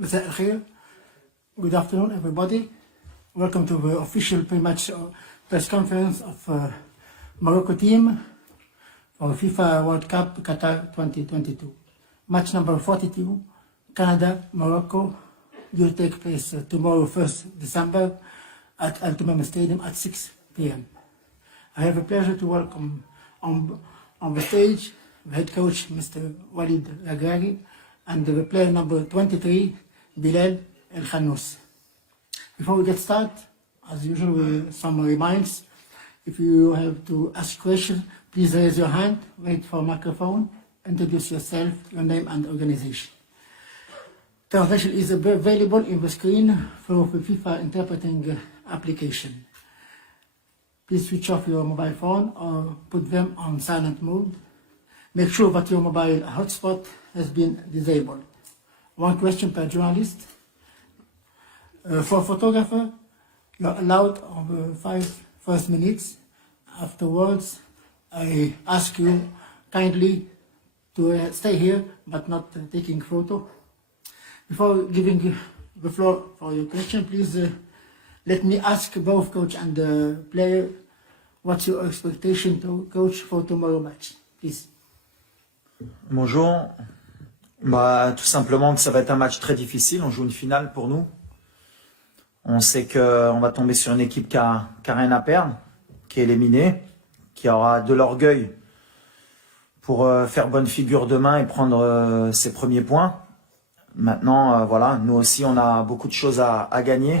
مساء الخير. Good afternoon, everybody. Welcome to the official pre-match press conference of Morocco team for FIFA World Cup Qatar 2022. Match number 42, Canada-Morocco, will take place tomorrow, 1st December, at Al Tumam Stadium at 6 p.m. I have a pleasure to welcome on the stage the head coach, Mr. Walid Regragui, and the player number 23, Bilal El Khannous. Before we get started, as usual, some reminds. If you have to ask questions, please raise your hand, wait for a microphone, introduce yourself, your name and organization. Translation is available in the screen through the FIFA interpreting application. Please switch off your mobile phone or put them on silent mode. Make sure that your mobile hotspot has been disabled. One question per journalist. For photographer, you're allowed on the 5 first minutes. Afterwards, I ask you kindly to stay here, but not taking photo. Before giving you the floor for your question, please let me ask both coach and the player, what's your expectation to coach for tomorrow match, please. Bonjour. Tout simplement que ça va être un match très difficile. On joue une finale pour nous. On sait qu'on va tomber sur une équipe qui a rien à perdre, qui est éliminée, qui aura de l'orgueil pour faire bonne figure demain et prendre ses premiers points. Maintenant, voilà, nous aussi, on a beaucoup de choses à gagner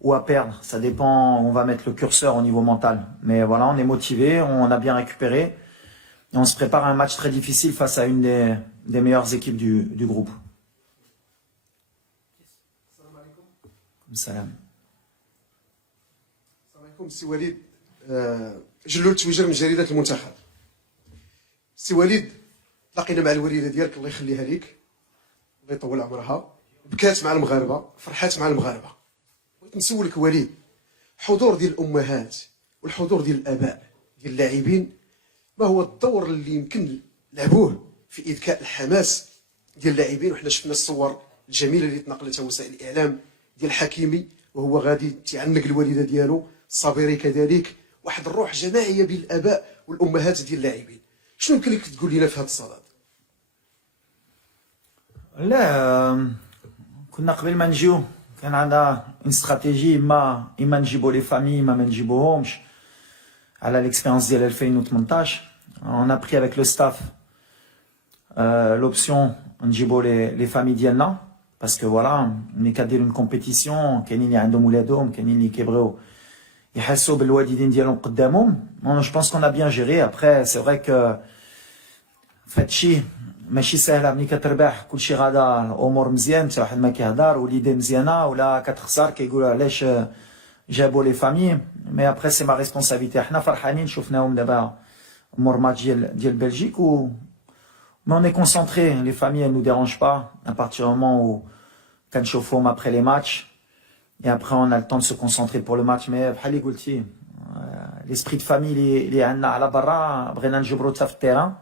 ou à perdre. Ça dépend, on va mettre le curseur au niveau mental. Mais voilà, on est motivé, on a bien récupéré. Et on se prépare à un match très difficile face à une des meilleures équipes du groupe. السلام عليكم. سي وليد جلول تويجر من جريدة المنتخب. سي وليد تلاقينا مع الوالده ديالك الله يخليها ليك الله يطول عمرها، بكات مع المغاربه، فرحات مع المغاربه. بغيت نسولك وليد، حضور ديال الامهات والحضور ديال الاباء ديال اللاعبين، ما هو الدور اللي يمكن لعبوه في اذكاء الحماس ديال اللاعبين؟ وحنا شفنا الصور الجميله اللي تنقلتها وسائل الاعلام ديال حكيمي وهو غادي تعنق الوالده ديالو، الصابري كذلك، واحد الروح جماعيه بين الاباء والامهات ديال اللاعبين. شنو يمكن لك تقول لنا في هذا الصدد؟ لا كنا قبل ما نجيو كان عندنا اون استراتيجي، اما نجيبوا لي فامي ما نجيبوهمش على ليكسبيريونس ديال 2018. On a pris avec le staff l'option نجيبوا les familles ديالنا parce que voilà, on est كادير une compétition، كاينين اللي عندهم ولادهم، كاينين اللي كيبغيو يحسوا بالوالدين ديالهم قدامهم. Je pense qu'on a bien géré. Après c'est vrai que فهادشي ماشي سهله، ملي كتربح كلشي غادا الامور مزيان، حتى واحد ما كيهضر وليديه مزيانه، ولا كتخسر كيقولوا علاش جابوا لي فامي. مي ابري سي ما ريسبونسابيلتي. حنا فرحانين شفناهم دابا مور ماتش ديال بلجيك و mais on est concentré. Les familles elles nous dérangent pas à partir du moment où كنشوفهم après les matchs et après on a le temps de se concentrer pour le match. mais بحال اللي قلتي l'esprit de famille اللي عندنا على برا بغينا نجبرو حتى في التيران،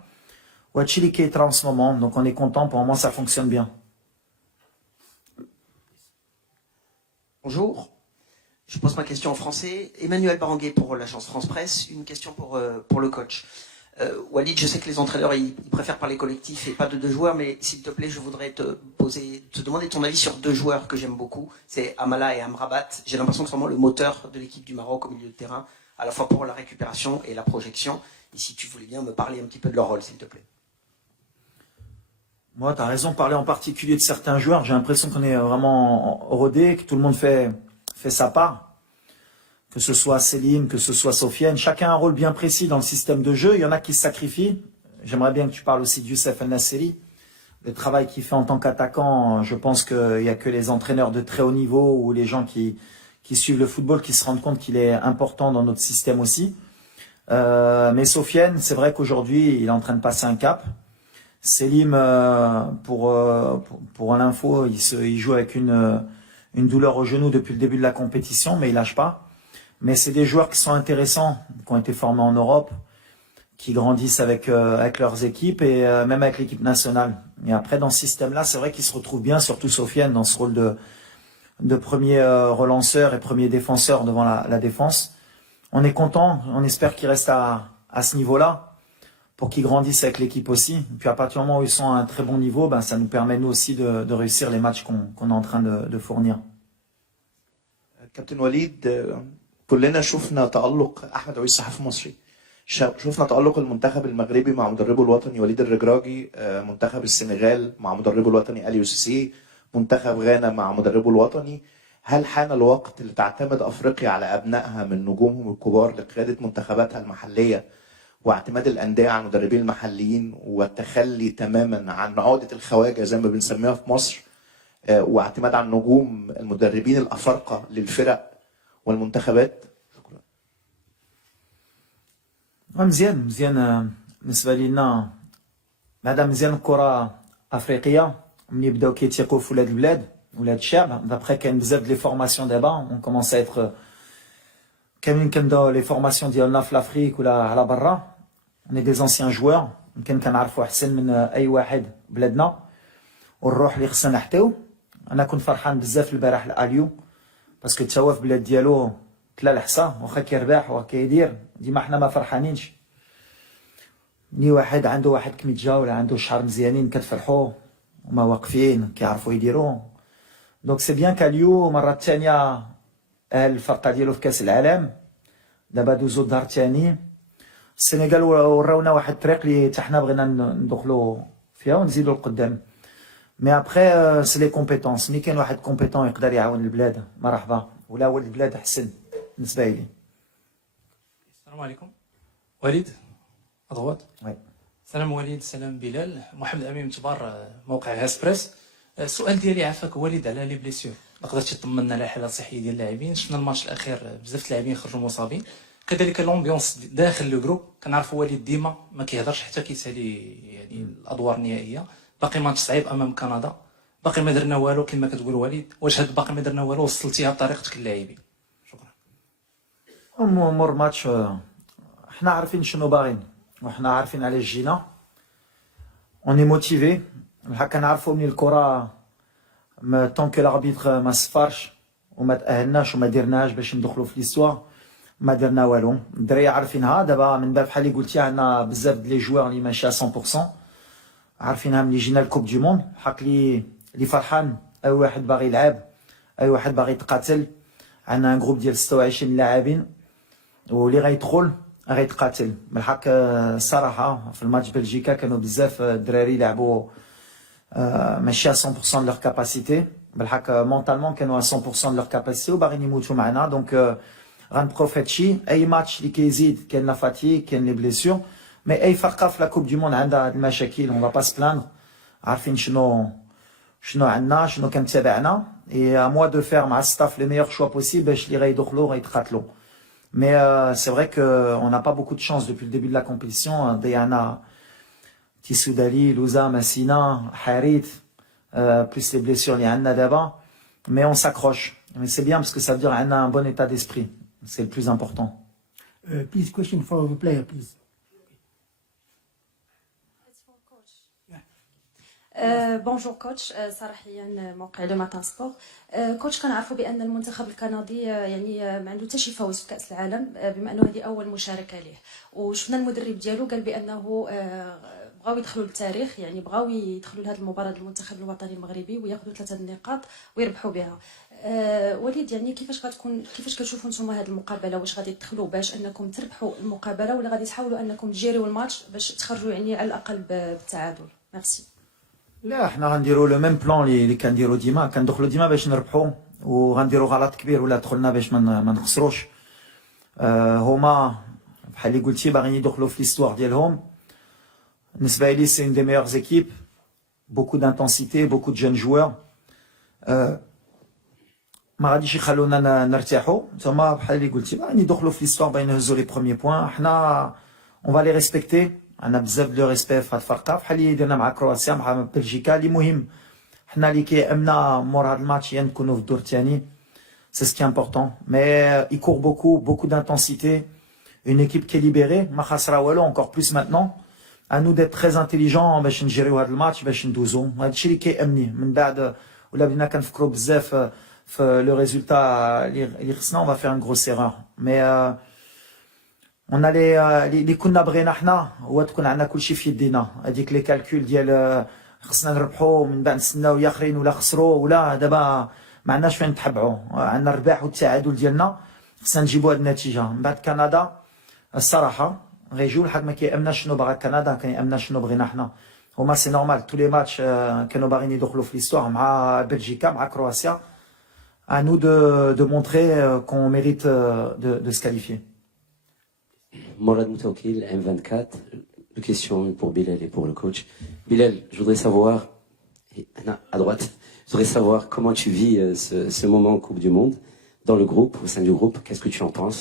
وهادشي اللي كيطرا en ce moment. donc on est content, pour le moment ça fonctionne bien. Bonjour, je pose ma question en français. Emmanuel Baranguet pour l'agence France Presse. Une question pour le coach. Walid, je sais que les entraîneurs ils préfèrent parler collectif et pas de deux joueurs, mais s'il te plaît, je voudrais te demander ton avis sur deux joueurs que j'aime beaucoup. C'est Amala et Amrabat. J'ai l'impression que c'est vraiment le moteur de l'équipe du Maroc au milieu de terrain, à la fois pour la récupération et la projection. Et si tu voulais bien me parler un petit peu de leur rôle, s'il te plaît. Moi, tu as raison de parler en particulier de certains joueurs. J'ai l'impression qu'on est vraiment rodé, que tout le monde fait sa part. que ce soit Selim, que ce soit Sofiane, chacun a un rôle bien précis dans le système de jeu. Il y en a qui se sacrifient. J'aimerais bien que tu parles aussi de Youssef El-Nasseri. Le travail qu'il fait en tant qu'attaquant, je pense qu'il n'y a que les entraîneurs de très haut niveau ou les gens qui suivent le football qui se rendent compte qu'il est important dans notre système aussi. Mais Sofiane, c'est vrai qu'aujourd'hui, il est en train de passer un cap. Selim, pour l'info, il joue avec une douleur au genou depuis le début de la compétition, mais il lâche pas. Mais c'est des joueurs qui sont intéressants, qui ont été formés en Europe, qui grandissent avec leurs équipes et même avec l'équipe nationale. Et après, dans ce système-là, c'est vrai qu'ils se retrouvent bien, surtout Sofiane, dans ce rôle de premier relanceur et premier défenseur devant la défense. On est content, on espère qu'ils restent à ce niveau-là, pour qu'ils grandissent avec l'équipe aussi. Et puis à partir du moment où ils sont à un très bon niveau, ben, ça nous permet nous aussi de réussir les matchs qu'on est en train de fournir. كابتن وليد كلنا شفنا تألق أحمد عويس صحفي مصري شفنا تألق المنتخب المغربي مع مدربه الوطني وليد الرجراجي منتخب السنغال مع مدربه الوطني أليو سيسي منتخب غانا مع مدربه الوطني هل حان الوقت لتعتمد أفريقيا على أبنائها من نجومهم الكبار لقيادة منتخباتها المحلية واعتماد الأندية على المدربين المحليين والتخلي تماما عن عقدة الخواجة زي ما بنسميها في مصر واعتماد على النجوم المدربين الأفارقة للفرق والمنتخبات؟ شكرا. مزيان بالنسبة لنا بعدا مزيان الكرة أفريقية ملي بداو كيتيقوا في ولاد البلاد ولاد الشعب. دابخي كاين بزاف لي فورماسيون دابا اون كومونس ا كاملين كنبداو لي فورماسيون ديالنا في لافريك ولا على برا. اون دي زونسيان جوار يمكن كنعرفوا احسن من اي واحد بلادنا والروح اللي خصنا نحتاو. انا كنت فرحان بزاف البارح لاليو باسكو تا هو في بلاد ديالو كلا الحصى واخا كيربح وكيدير ديما حنا ما فرحانينش. ملي واحد عنده واحد كميتجا ولا عنده شعر مزيانين كتفرحوا وما واقفين كيعرفوا يديروا. دونك سي بيان كاليو المره الثانيه الفرقه ديالو في كاس العالم دابا دوزو الدار الثاني. السنغال وراونا واحد الطريق اللي حتى حنا بغينا ندخلوا فيها ونزيدوا لقدام. مي ابخي سي لي كومبيتونس ملي كاين واحد كومبيتون يقدر يعاون البلاد مرحبا ولا ولد البلاد احسن بالنسبه لي. السلام عليكم وليد اضوات. وي سلام وليد سلام بلال محمد امين متبار موقع هاسبريس. السؤال ديالي عافاك وليد على لي بليسيور قدرتي تطمنا على الحاله الصحيه ديال اللاعبين. شفنا الماتش الاخير بزاف اللاعبين خرجوا مصابين كذلك الامبيونس داخل لو جروب كنعرفوا وليد ديما ما كيهضرش حتى كيسالي يعني الادوار النهائيه. باقي ماتش صعيب امام كندا باقي ما درنا والو كما كتقول وليد. واش هاد باقي ما درنا والو وصلتيها بطريقتك للاعبين؟ شكرا. امور ماتش حنا عارفين شنو باغيين وحنا عارفين علاش جينا. اوني موتيفي الحق كنعرفوا من الكره طون كو لاربيتر ما صفرش وما تاهلناش وما درناش باش ندخلوا في ليستوار ما درنا والو. الدراري عارفينها دابا من باب بحال اللي قلتي عندنا بزاف ديال لي جوار اللي ماشي 100% عارفينها ملي جينا الكوب دي موند. حق لي فرحان اي واحد باغي يلعب اي واحد باغي يتقاتل. عندنا ان جروب ديال 26 لاعبين واللي غيدخل غيتقاتل بالحق. الصراحه في الماتش بلجيكا كانوا بزاف الدراري لعبوا ماشي 100% de leur capacité بالحق. مونطالمون كانوا 100% de leur capacité وباغيين يموتوا معنا. دونك غنبقاو فهادشي. اي ماتش اللي كيزيد كاين لا فاتيك كاين لي بليسيور. مي اي فرقه في لا كوب دي موند عندها هاد المشاكل اون با سبلاندر. عارفين شنو عندنا شنو كنتابعنا اي موا دو فير مع الستاف لي ميور شوا بوسيبل باش اللي غيدخلوا غيتقاتلوا. Mais c'est vrai qu'on n'a pas beaucoup de chance depuis le début de la compétition. Diana, Tissoudali, Louza, Massina, Harit, plus les blessures, il y a Anna d'abord. Mais on s'accroche. Mais c'est bien parce que ça veut dire qu'on a un bon état d'esprit. C'est le plus important. Please, question for the player, please. بونجور كوتش صراحيا موقع لو ماتان سبور. كوتش كنعرفوا بان المنتخب الكندي يعني ما عنده حتى شي فوز في كاس العالم بما انه هذه اول مشاركه ليه. وشفنا المدرب ديالو قال بانه بغاو يدخلوا للتاريخ يعني بغاو يدخلوا لهذه المباراه المنتخب الوطني المغربي وياخذوا 3 النقاط ويربحوا بها. وليد يعني كيفاش كتشوفوا نتوما هذه المقابله؟ واش غادي تدخلوا باش انكم تربحوا المقابله ولا غادي تحاولوا انكم تجيريو الماتش باش تخرجوا يعني على الاقل بالتعادل؟ ميرسي. لا احنا غنديروا لو ميم بلان اللي كنديروا ديما. كندخلوا ديما باش نربحوا وغنديروا غلط كبير ولا دخلنا باش ما نخسروش. هما بحال اللي قلتي باغيين يدخلوا في l'histoire ديالهم. بالنسبه لي c'est une des meilleures équipes, beaucoup d'intensité, beaucoup de jeunes joueurs. ما غاديش يخلونا نرتاحوا. نتوما بحال اللي قلتي باغيين يدخلوا في l'histoire, باغيين يهزوا les premiers points. حنا on va les respecter. عندنا بزاف دو ريسبي في هاد الفرقه بحال اللي درنا مع كرواتيا مع بلجيكا. اللي مهم حنا اللي كيهمنا مور هاد الماتش هي نكونوا في الدور الثاني. C'est ce qui est important. Mais il court beaucoup d'intensité. Une équipe qui est libérée. Ma khasra walo, encore plus maintenant. À nous d'être très intelligents باش نجريو هذا الماتش باش ندوزو. هادشي اللي كيأمني. من بعد ولا بدينا كنفكروا بزاف في لو ريزولتا اللي خصنا on va faire une grosse erreur. Mais on a اللي كنا بغينا حنا هو تكون عندنا كلشي في يدينا. هذيك لي كالكول ديال خصنا نربحوا من بعد نستناو يا اخرين ولا خسروا ولا دابا ما عندناش فين نتحبعوا. عندنا الرباح والتعادل ديالنا خصنا نجيبوا هذه النتيجه. من بعد كندا الصراحه غيجيو لحد ما كيامنا شنو باغا كندا كيامنا شنو بغينا حنا. هما سي نورمال تو لي ماتش كانوا باغيين يدخلوا في l'histoire مع بلجيكا مع كرواتيا. À nous de montrer qu'on mérite de se qualifier. Morad Moutaoukil, M24. Deux questions pour Bilal et pour le coach. Bilal, je voudrais savoir, à droite, je voudrais savoir comment tu vis ce moment en Coupe du Monde dans le groupe, au sein du groupe. Qu'est-ce que tu en penses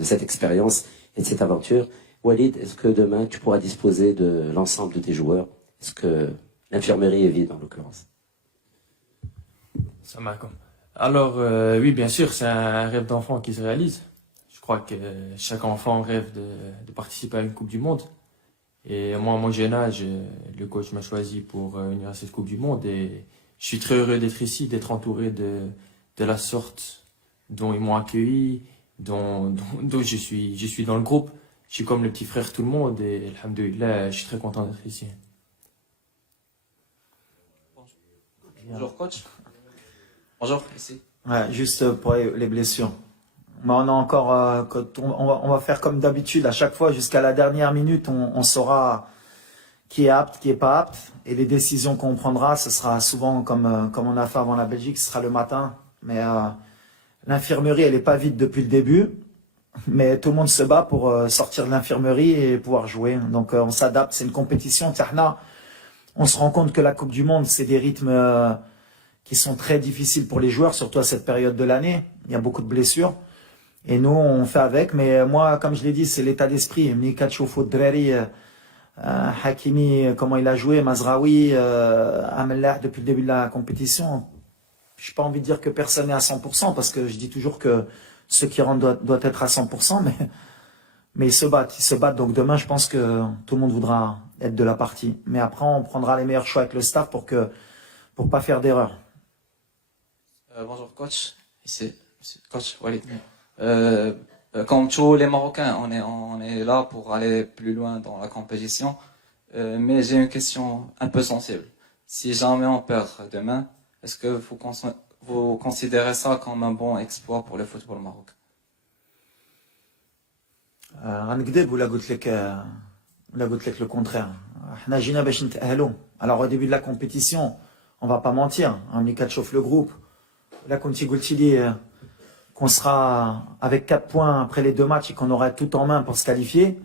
de cette expérience et de cette aventure? Walid, est-ce que demain tu pourras disposer de l'ensemble de tes joueurs? Est-ce que l'infirmerie est vide en l'occurrence? Salam alaikum. Alors, oui, bien sûr, c'est un rêve d'enfant qui se réalise. Je crois que chaque enfant rêve de participer à une Coupe du Monde. Et moi, à mon jeune âge, le coach m'a choisi pour venir à cette Coupe du Monde. Et je suis très heureux d'être ici, d'être entouré de la sorte dont ils m'ont accueilli, dont je suis dans le groupe. Je suis comme le petit frère tout le monde. Et alhamdoulilah, je suis très content d'être ici. Bonjour coach. Bonjour, ici. Ouais, juste pour les blessures. Mais on a encore, on va faire comme d'habitude à chaque fois jusqu'à la dernière minute, on saura qui est apte, qui est pas apte, et les décisions qu'on prendra, ce sera souvent comme on a fait avant la Belgique, ce sera le matin. Mais l'infirmerie, elle est pas vide depuis le début, mais tout le monde se bat pour sortir de l'infirmerie et pouvoir jouer. Donc on s'adapte, c'est une compétition. On se rend compte que la Coupe du Monde, c'est des rythmes qui sont très difficiles pour les joueurs, surtout à cette période de l'année. Il y a beaucoup de blessures. Et nous, on fait avec. Mais moi, comme je l'ai dit, c'est l'état d'esprit. Mikacho Foudrari, Hakimi, comment il a joué, Mazraoui, Amellah, depuis le début de la compétition. Je n'ai pas envie de dire que personne n'est à 100%, parce que je dis toujours que ceux qui rentrent doivent être à 100%, mais ils se battent. Donc demain, je pense que tout le monde voudra être de la partie. Mais après, on prendra les meilleurs choix avec le staff pour pas faire d'erreur. Bonjour coach, ici coach Walid. Comme tous les Marocains, on est là pour aller plus loin dans la compétition. Mais j'ai une question un peu sensible. Si jamais on perd demain, est-ce que vous considérez ça comme un bon exploit pour le football marocain? غنكذب ولا قلت لك le contraire. حنا جينا باش نتأهلوا. Alors au début de la compétition, on va pas mentir, on est chauffe le groupe. Là, quand tu dis qu'on sera avec 4 points après les 2 matchs et qu'on aurait tout en main pour se qualifier,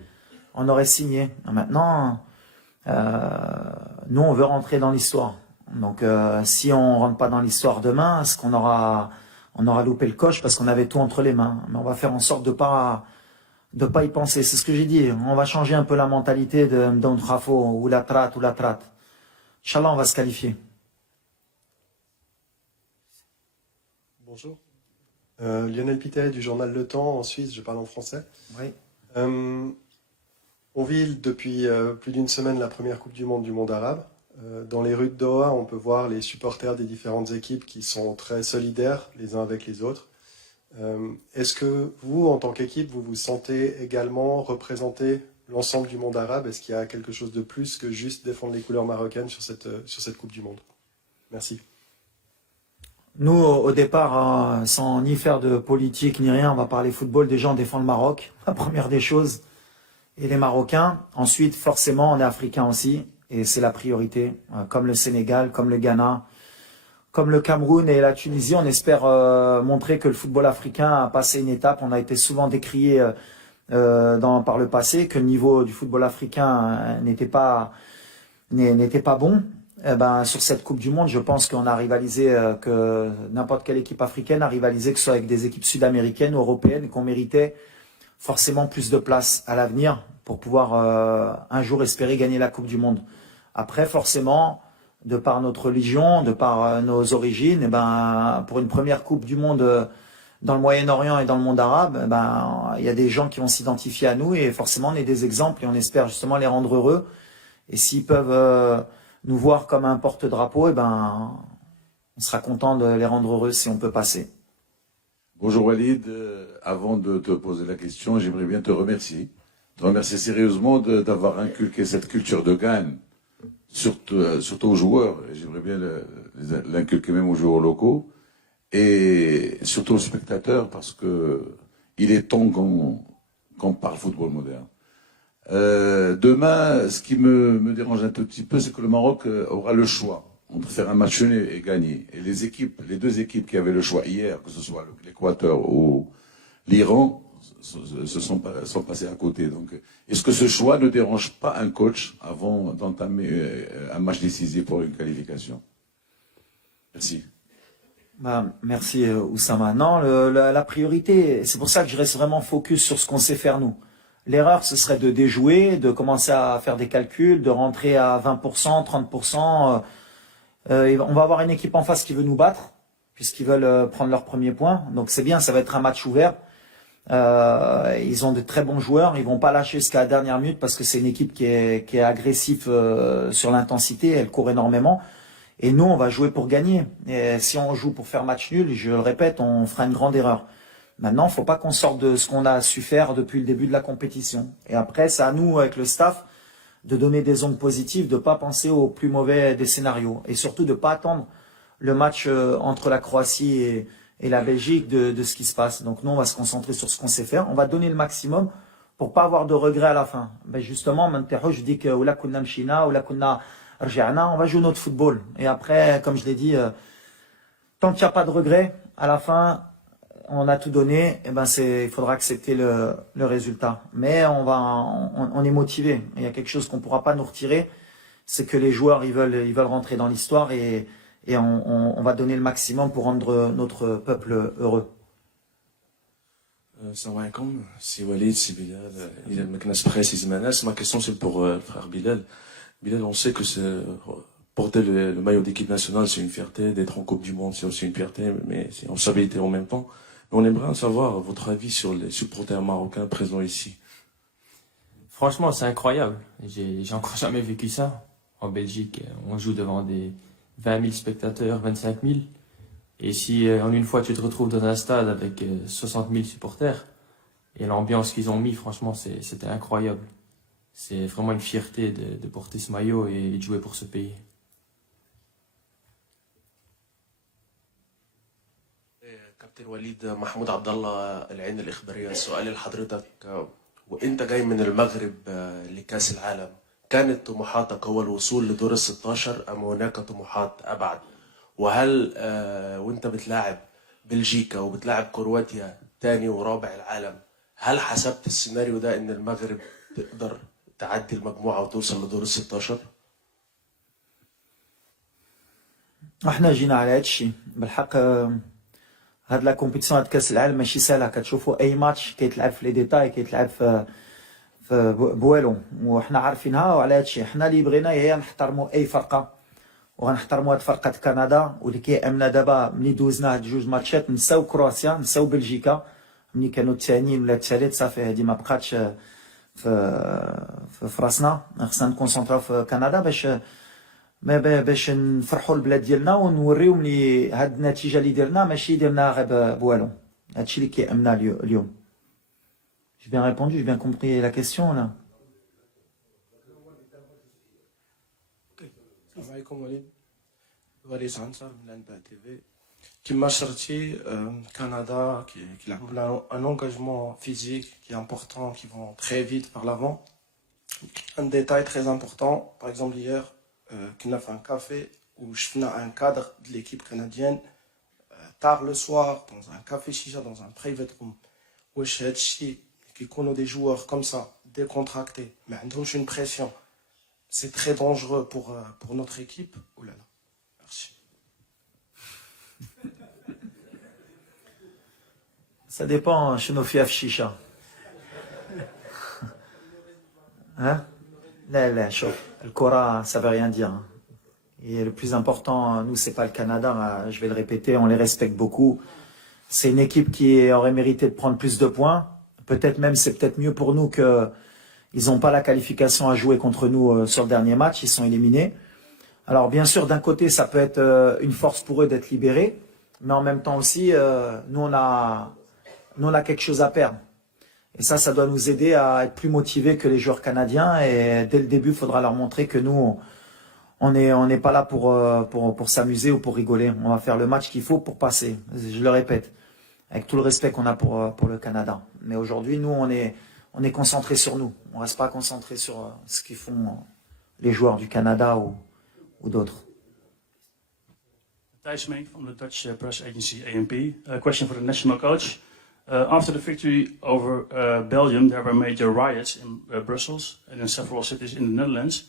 on aurait signé. Maintenant, nous, on veut rentrer dans l'histoire. Donc, si on rentre pas dans l'histoire demain, est-ce qu'on aura loupé le coche parce qu'on avait tout entre les mains. Mais on va faire en sorte de pas y penser. C'est ce que j'ai dit. On va changer un peu la mentalité de Mdondrafo ou la traite. Inch'Allah, on va se qualifier. Bonjour. Lionel Pittet du journal Le Temps en Suisse, je parle en français. Oui. On vit depuis plus d'une semaine la première Coupe du Monde arabe. Dans les rues de Doha, on peut voir les supporters des différentes équipes qui sont très solidaires les uns avec les autres. Est-ce que vous, en tant qu'équipe, vous vous sentez également représenter l'ensemble du monde arabe? Est-ce qu'il y a quelque chose de plus que juste défendre les couleurs marocaines sur cette Coupe du Monde? Merci. Nous, au départ, sans ni faire de politique ni rien, on va parler football. Déjà, on défend le Maroc, la première des choses, et les Marocains. Ensuite, forcément, on est africain aussi, et c'est la priorité, comme le Sénégal, comme le Ghana, comme le Cameroun et la Tunisie, on espère montrer que le football africain a passé une étape. On a été souvent décrié par le passé, que le niveau du football africain n'était pas bon. Eh ben, sur cette Coupe du Monde, je pense qu'on a rivalisé, que n'importe quelle équipe africaine a rivalisé, que ce soit avec des équipes sud-américaines ou européennes, et qu'on méritait forcément plus de place à l'avenir pour pouvoir un jour espérer gagner la Coupe du Monde. Après, forcément, de par notre religion, de par nos origines, eh ben, pour une première Coupe du Monde dans le Moyen-Orient et dans le monde arabe, eh ben, il y a des gens qui vont s'identifier à nous et forcément on est des exemples et on espère justement les rendre heureux. Et s'ils peuvent nous voir comme un porte-drapeau, eh ben, on sera content de les rendre heureux si on peut passer. Bonjour Walid, avant de te poser la question, j'aimerais bien te remercier. Te remercier sérieusement d'avoir inculqué cette culture de gagne, surtout aux joueurs. J'aimerais bien l'inculquer même aux joueurs locaux. Et surtout aux spectateurs, parce que il est temps qu'on parle football moderne. Demain, ce qui me dérange un tout petit peu, c'est que le Maroc aura le choix entre faire un match nul et gagner. Et les deux équipes qui avaient le choix hier, que ce soit l'Équateur ou l'Iran, sont passées à côté. Donc, est-ce que ce choix ne dérange pas un coach avant d'entamer un match décisif pour une qualification? Merci. Bah, merci Oussama. Non, la priorité, c'est pour ça que je reste vraiment focus sur ce qu'on sait faire nous. L'erreur, ce serait de déjouer, de commencer à faire des calculs, de rentrer à 20%, 30%. On va avoir une équipe en face qui veut nous battre, puisqu'ils veulent prendre leur premier point. Donc c'est bien, ça va être un match ouvert. Ils ont de très bons joueurs, ils vont pas lâcher jusqu'à la dernière minute parce que c'est une équipe qui est agressive sur l'intensité, elle court énormément. Et nous, on va jouer pour gagner. Et si on joue pour faire match nul, je le répète, on fera une grande erreur. Maintenant, il ne faut pas qu'on sorte de ce qu'on a su faire depuis le début de la compétition. Et après, c'est à nous, avec le staff, de donner des ondes positives, de ne pas penser au plus mauvais des scénarios. Et surtout, de ne pas attendre le match entre la Croatie et la Belgique de ce qui se passe. Donc nous, on va se concentrer sur ce qu'on sait faire. On va donner le maximum pour ne pas avoir de regrets à la fin. Ben justement, maintenant, je dis que on va jouer notre football. Et après, comme je l'ai dit, tant qu'il n'y a pas de regrets, à la fin, on a tout donné, et ben il faudra accepter le résultat. Mais on est motivé. Il y a quelque chose qu'on ne pourra pas nous retirer, c'est que les joueurs ils veulent rentrer dans l'histoire et on va donner le maximum pour rendre notre peuple heureux. Salam alaikum, c'est Walid, c'est Bilal, il est le Meknas Presse, ma question c'est pour le frère Bilal. Bilal, on sait que porter le maillot d'équipe nationale, c'est une fierté, d'être en Coupe du Monde, c'est aussi une fierté, mais c'est une responsabilité en même temps. Mais on aimerait savoir votre avis sur les supporters marocains présents ici. Franchement, c'est incroyable. J'ai encore jamais vécu ça. En Belgique, on joue devant des 20 000 spectateurs, 25 000. Et si en une fois tu te retrouves dans un stade avec 60 000 supporters, et l'ambiance qu'ils ont mis, franchement, c'était incroyable. C'est vraiment une fierté de porter ce maillot et de jouer pour ce pays. كابتن وليد محمود عبد الله العين الإخبارية سؤالي لحضرتك وانت جاي من المغرب لكأس العالم كانت طموحاتك هو الوصول لدور ال 16 ام هناك طموحات ابعد وهل وانت بتلاعب بلجيكا وبتلاعب كرواتيا تاني ورابع العالم هل حسبت السيناريو ده ان المغرب تقدر تعدي المجموعة وتوصل لدور ال 16؟ احنا جينا على هذا الشيء بالحق. هاد لا كومبيتيسيون هاد كاس العالم ماشي سهله. كتشوفوا اي ماتش كيتلعب في لي ديتاي، كيتلعب في بوالو، وحنا عارفينها. وعلى هاد الشيء حنا اللي بغينا هي نحترموا اي فرقه، وغنحترموا هاد فرقه كندا واللي كيامنا دابا. ملي دوزنا هاد جوج ماتشات نساو كرواتيا نساو بلجيكا، ملي كانوا الثانيين ولا الثالث صافي هادي ما بقاتش في راسنا. خصنا نكونسونطراو في كندا باش نفرحوا البلاد ديالنا ونوريو ملي هاد النتيجه اللي درنا ماشي درناها غير بوالو. هادشي اللي كيامنا اليوم. J'ai bien répondu, j'ai bien compris la question là. السلام عليكم وليد عنصر من الانباء تي في. كما شرتي كندا qui un engagement physique qui est important, qui vont très vite par l'avant. Un détail très important, par exemple hier كنا في un café où je venais un cadre de l'équipe canadienne tard le soir, dans un café chicha, dans un private room. Où qui connaissent des joueurs comme ça, décontractés, mais ils ont une pression. C'est très dangereux pour notre équipe. Oh là là. Merci. Ça dépend chez nos fiefs chicha. Hein? Là, chauffe. Le Cora, ça veut rien dire. Et le plus important, nous, c'est pas le Canada, je vais le répéter, on les respecte beaucoup. C'est une équipe qui aurait mérité de prendre plus de points. Peut-être même, c'est peut-être mieux pour nous que ils n'ont pas la qualification à jouer contre nous sur le dernier match, ils sont éliminés. Alors bien sûr, d'un côté, ça peut être une force pour eux d'être libérés, mais en même temps aussi, nous, on a quelque chose à perdre. Et ça doit nous aider à être plus motivés que les joueurs canadiens. Et dès le début, il faudra leur montrer que nous, on n'est pas là pour s'amuser ou pour rigoler. On va faire le match qu'il faut pour passer. Je le répète, avec tout le respect qu'on a pour le Canada. Mais aujourd'hui, nous, on est concentrés sur nous. On ne reste pas concentrés sur ce qu'ils font les joueurs du Canada ou d'autres. Thijs Meenk from the Dutch press agency ANP. A question for the national coach. After the victory over Belgium, there were major riots in Brussels and in several cities in the Netherlands.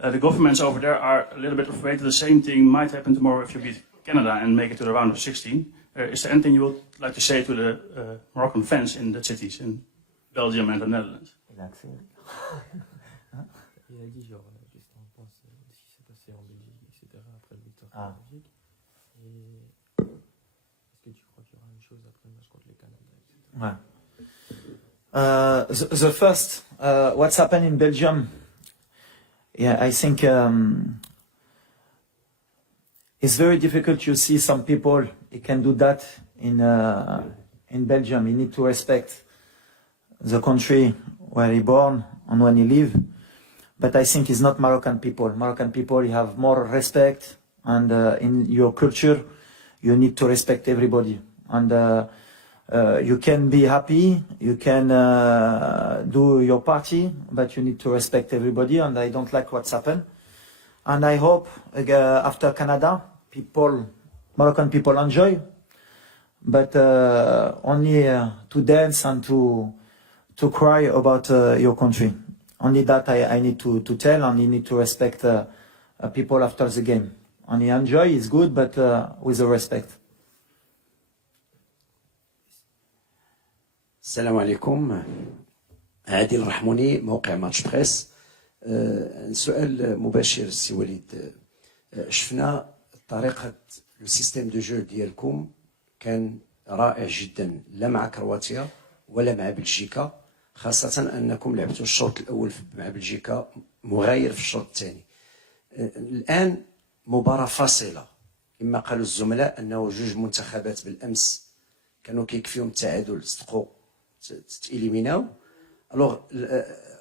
The governments over there are a little bit afraid that the same thing might happen tomorrow if you beat Canada and make it to the round of 16. Is there anything you would like to say to the Moroccan fans in the cities in Belgium and the Netherlands? Il a dit genre, qu'est-ce que tu penses de ce qui s'est passé en Belgique, etc. après le victoire en Belgique. Et est-ce que tu crois qu'il y aura une chose après le match contre les Canadiens, etc. The first, what's happened in Belgium, yeah, I think it's very difficult to see some people who can do that in Belgium. You need to respect the country where he born and when he live. But I think it's not Moroccan people. Moroccan people, you have more respect, and in your culture, you need to respect everybody. And you can be happy, you can do your party, but you need to respect everybody, and I don't like what's happened. And I hope after Canada, Moroccan people enjoy, but only to dance and to cry about your country. Only that I need to tell, and you need to respect people after the game. And you enjoy, it's good, but with the respect. السلام عليكم. عادل الرحموني، موقع ماتش بريس. سؤال مباشر السي وليد. شفنا طريقة السيستم دو جو ديالكم كان رائع جدا، لا مع كرواتيا ولا مع بلجيكا، خاصة أنكم لعبتوا الشوط الأول مع بلجيكا مغاير في الشوط الثاني. الآن مباراة فاصلة، كما قالوا الزملاء أنه جوج منتخبات بالأمس كانوا كيكفيهم التعادل، صدقوا تإليميناو. الوغ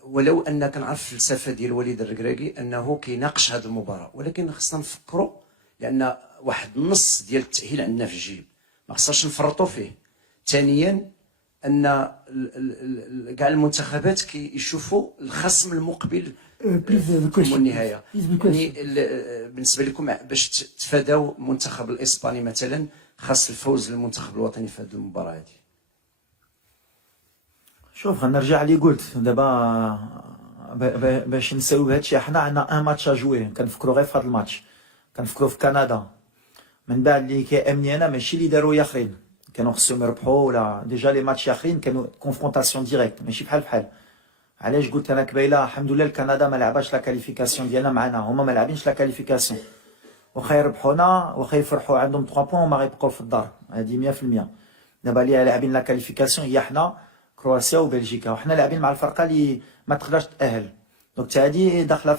ولو أن كنعرف الفلسفة ديال وليد الركراكي أنه كيناقش هذه المباراة، ولكن خصنا نفكروا لأن واحد النص ديال التأهيل عندنا في الجيب ما خصناش نفرطوا فيه. ثانيا أن كاع المنتخبات كيشوفوا الخصم المقبل في النهاية. يعني بالنسبة لكم باش تفاداو المنتخب الإسباني مثلا، خاص الفوز للمنتخب الوطني في هذه المباراة هذه. شوف غنرجع اللي قلت دابا باش نساويو هادشي. حنا عندنا ان ماتش اجوي، كنفكروا غير في هذا الماتش، كنفكروا في كندا. من بعد اللي كيامني انا ماشي اللي داروا ياخرين، كانوا خصهم يربحوا ولا ديجا لي ماتش ياخرين كانوا كونفرونطاسيون ديريكت ماشي بحال. علاش قلت انا قبيله الحمد لله الكندا ما لعباش لا كاليفيكاسيون ديالنا معنا، هما ما لاعبينش لا كاليفيكاسيون. واخا يربحونا واخا يفرحوا عندهم 3 بوين وما غيبقاو في الدار، هذه 100%. دابا اللي لاعبين لا كاليفيكاسيون هي حنا كرواتيا وبلجيكا، وحنا لاعبين مع الفرقه اللي ما تقدرش تاهل. دونك هذه داخله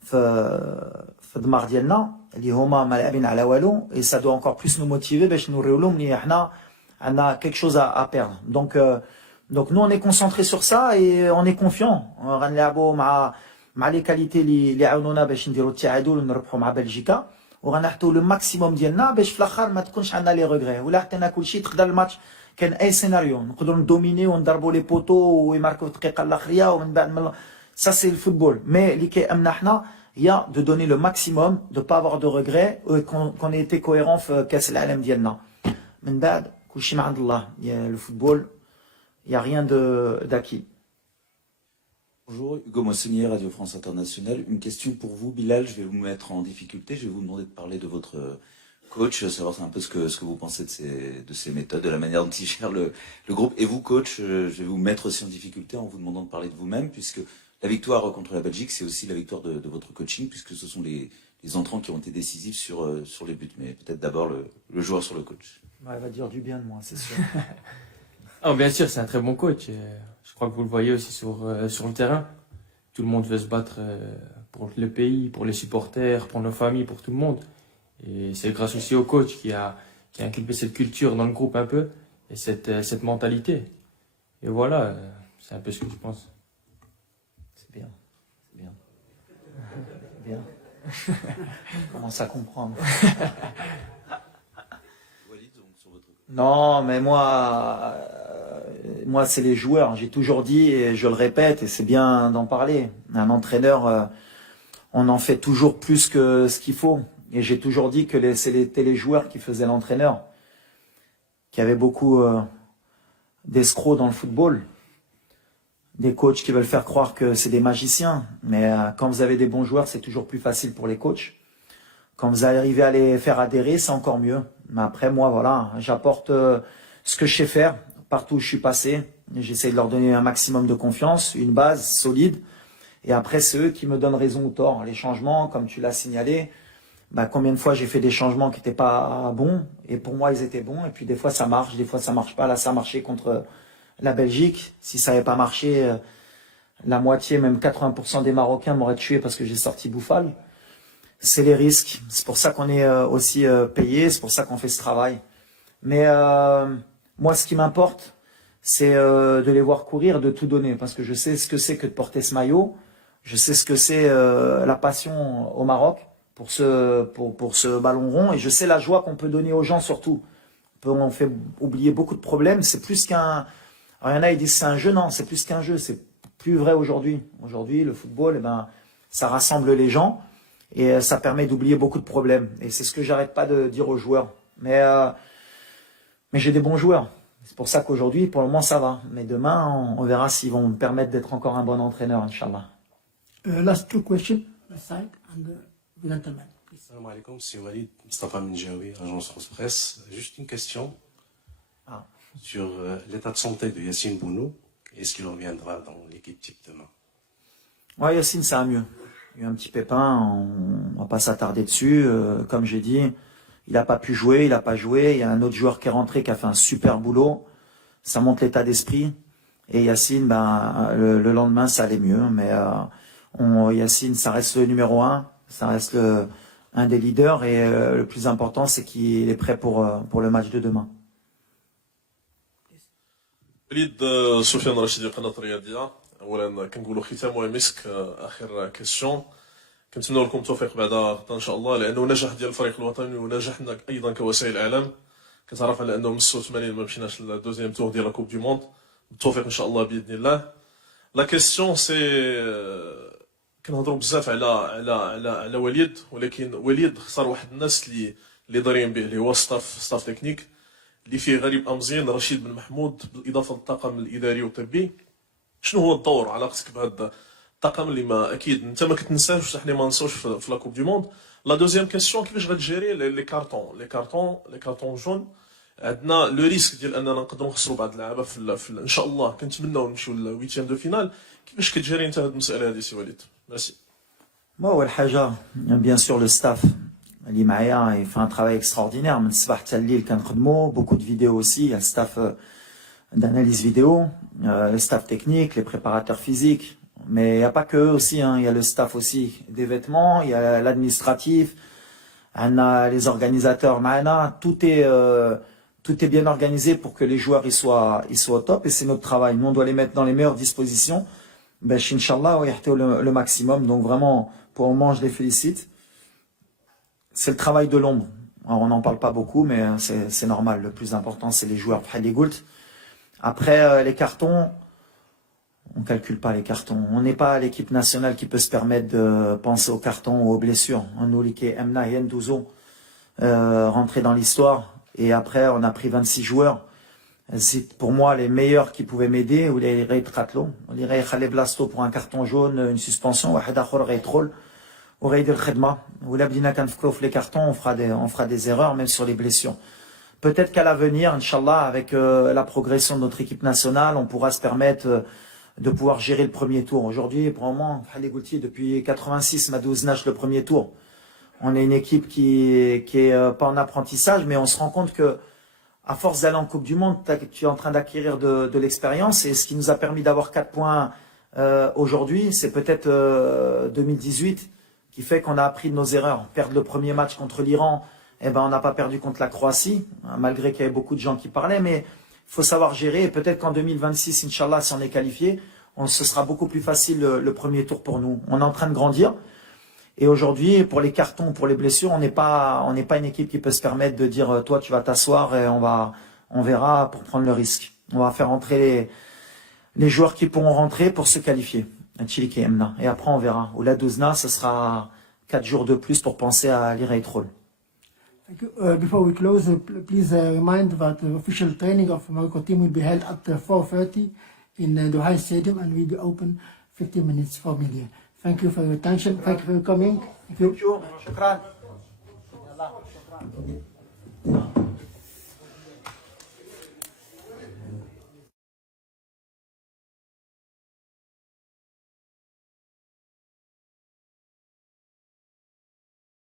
في الدماغ ديالنا اللي هما ما لاعبين على والو، اي سا دو انكور بلوس نو موتيفي باش نوريو لهم اللي حنا عندنا كيك شوز ا بيردر. دونك نو اوني كونسونطري سور سا اي اوني كونفيون. غنلعبوا مع لي كاليتي اللي عاونونا باش نديروا التعادل ونربحوا مع بلجيكا، وغنحطوا لو ماكسيموم ديالنا باش في الاخر ما تكونش عندنا لي ريغري. ولا حطينا كلشي تقدر الماتش كان اي سيناريو نقدروا ندوميني ونضربوا لي بوتو ويماركوا في الدقيقه الاخريه ومن بعد سا سي الفوتبول. مي اللي كيامنا حنا il y a de donner le maximum, de ne pas avoir de regrets, qu'on ait été cohérent في كاس العالم ديالنا. من بعد كل شيء من عند الله. Le football, il n'y a rien d'acquis. Bonjour, Hugo Moissonnier, Radio France Internationale. Une question pour vous, Bilal. Je vais vous mettre en difficulté. Je vais vous demander de parler de votre coach, savoir un peu ce que vous pensez de ses méthodes, de la manière dont il gère le groupe. Et vous, coach, je vais vous mettre aussi en difficulté en vous demandant de parler de vous-même, puisque la victoire contre la Belgique, c'est aussi la victoire de votre coaching, puisque ce sont les entrants qui ont été décisifs sur les buts. Mais peut-être d'abord le joueur sur le coach. Ouais, il va dire du bien de moi, c'est sûr. Ah, bien sûr, c'est un très bon coach. Je crois que vous le voyez aussi sur le terrain. Tout le monde veut se battre pour le pays, pour les supporters, pour nos familles, pour tout le monde. Et c'est grâce aussi au coach qui a inculqué cette culture dans le groupe un peu, et cette mentalité. Et voilà, c'est un peu ce que je pense. C'est bien, c'est bien. Bien. Je commence à comprendre. Non, mais moi c'est les joueurs. J'ai toujours dit, et je le répète, et c'est bien d'en parler. Un entraîneur, on en fait toujours plus que ce qu'il faut. Et j'ai toujours dit que c'était les joueurs qui faisaient l'entraîneur. Qu'il y avait beaucoup d'escrocs dans le football. Des coachs qui veulent faire croire que c'est des magiciens. Mais quand vous avez des bons joueurs, c'est toujours plus facile pour les coachs. Quand vous arrivez à les faire adhérer, c'est encore mieux. Mais après, moi, voilà, j'apporte ce que je sais faire partout où je suis passé. J'essaie de leur donner un maximum de confiance, une base solide. Et après, c'est eux qui me donnent raison ou tort. Les changements, comme tu l'as signalé, combien de fois j'ai fait des changements qui n'étaient pas bons. Et pour moi, ils étaient bons. Et puis des fois, ça marche, des fois, ça marche pas. Là, ça a marché contre la Belgique. Si ça n'avait pas marché, la moitié, même 80% des Marocains m'auraient tué parce que j'ai sorti Bouffal. C'est les risques. C'est pour ça qu'on est aussi payé. C'est pour ça qu'on fait ce travail. Mais moi, ce qui m'importe, c'est de les voir courir, de tout donner. Parce que je sais ce que c'est que de porter ce maillot. Je sais ce que c'est la passion au Maroc pour ce ballon rond. Et je sais la joie qu'on peut donner aux gens surtout. On fait oublier beaucoup de problèmes. C'est plus qu'un... Alors, il y en a, ils disent c'est un jeu. Non, c'est plus qu'un jeu. C'est plus vrai aujourd'hui. Aujourd'hui, le football, ça rassemble les gens. Et ça permet d'oublier beaucoup de problèmes. Et c'est ce que j'arrête pas de dire aux joueurs. Mais j'ai des bons joueurs. C'est pour ça qu'aujourd'hui, pour le moment, ça va. Mais demain, on verra s'ils vont me permettre d'être encore un bon entraîneur, Inch'Allah. Last two questions, side and the gentleman. Salam alaikum, c'est Walid Mustafa Menjaoui, agence France Presse. Juste une question sur l'état de santé de Yassine Bounou. Est-ce qu'il reviendra dans l'équipe type demain? Ouais, Yassine, ça va mieux. Il y a eu un petit pépin, on va pas s'attarder dessus. Comme j'ai dit, il n'a pas pu jouer, il n'a pas joué. Il y a un autre joueur qui est rentré, qui a fait un super boulot. Ça montre l'état d'esprit. Et Yassine, le lendemain, ça allait mieux. Mais Yassine, ça reste le numéro 1. Ça reste un des leaders. Et le plus important, c'est qu'il est prêt pour le match de demain. وليد سفيان رشيدي قناة الرياضية. اولا كنقولوا ختام ومسك اخر كيسيون كنتمنوا لكم التوفيق بعد غدا ان شاء الله لانه نجاح ديال الفريق الوطني ونجاحنا ايضا كوسائل الاعلام كتعرف على انه من 86 ما مشيناش للدوزيام تور ديال لا كوب دو موند بالتوفيق ان شاء الله باذن الله. لا كيسيون سي كنهضروا بزاف على وليد ولكن وليد خسر واحد الناس اللي دارين به اللي هو ستاف تكنيك اللي فيه غريب امزين رشيد بن محمود بالاضافه للطاقم الاداري والطبي. شنو هو الدور علاقتك بهذا الطاقم اللي ما اكيد انت ما كتنساش وحنا ما نساوش في لا كوب دو موند. لا دوزيام كيسيون كيفاش غتجيري لي كارطون جون. عندنا لو ريسك ديال اننا نقدروا نخسروا بعض اللعابه في ان شاء الله كنتمناو نمشيو للويتيام دو فينال. كيفاش كتجيري انت هذه المساله هذه سي وليد؟ ميرسي. أول حاجة bien sûr le staff اللي معايا il fait un travail extraordinaire من الصباح حتى الليل كنخدموا beaucoup de vidéos aussi. Il y a le staff d'analyse vidéo, le staff technique, les préparateurs physiques, mais il n'y a pas que eux aussi, il y a le staff aussi des vêtements, il y a l'administratif, on a les organisateurs, tout est bien organisé pour que les joueurs ils soient au top et c'est notre travail. Nous on doit les mettre dans les meilleures dispositions, Inch'Allah, le maximum. Donc vraiment, pour le moment je les félicite. C'est le travail de l'ombre. Alors, on n'en parle pas beaucoup, mais c'est normal. Le plus important c'est les joueurs. Après, les cartons, On calcule pas les cartons. On n'est pas l'équipe nationale qui peut se permettre de penser aux cartons ou aux blessures. On nous dit Emna et Ndouzo rentrer dans l'histoire. Et après, on a pris 26 joueurs. C'est pour moi les meilleurs qui pouvaient m'aider. Ou les Ray Tratlo, les Ray Khaled Blasto pour un carton jaune, une suspension. Ou Ray Troll. Ou Ray Del Khedma. Ou la Bdina Kanfklof les cartons, on fera des erreurs, même sur les blessures. Peut-être qu'à l'avenir, Inch'Allah, avec la progression de notre équipe nationale, on pourra se permettre de pouvoir gérer le premier tour. Aujourd'hui, pour le moment, depuis 86, Madouz nage le premier tour. On est une équipe qui est pas en apprentissage, mais on se rend compte que à force d'aller en Coupe du Monde, tu es en train d'acquérir de l'expérience. Et ce qui nous a permis d'avoir 4 points aujourd'hui, c'est peut-être 2018 qui fait qu'on a appris de nos erreurs. Perdre le premier match contre l'Iran, eh ben, on n'a pas perdu contre la Croatie, malgré qu'il y avait beaucoup de gens qui parlaient, mais il faut savoir gérer. Et peut-être qu'en 2026, Inch'Allah, si on est qualifié, ce sera beaucoup plus facile le premier tour pour nous. On est en train de grandir. Et aujourd'hui, pour les cartons, pour les blessures, on n'est pas une équipe qui peut se permettre de dire toi tu vas t'asseoir et on verra pour prendre le risque. On va faire rentrer les joueurs qui pourront rentrer pour se qualifier. Et après on verra. Ou la Douzna, ce sera 4 jours de plus pour penser à l'Iray Troll. Thank you. Before we close, please remind that the official training of Morocco team will be held at 4:30 in Duhai Stadium and will be open 15 minutes for media. Thank you for your attention. Thank you for coming. Thank you. Shukran.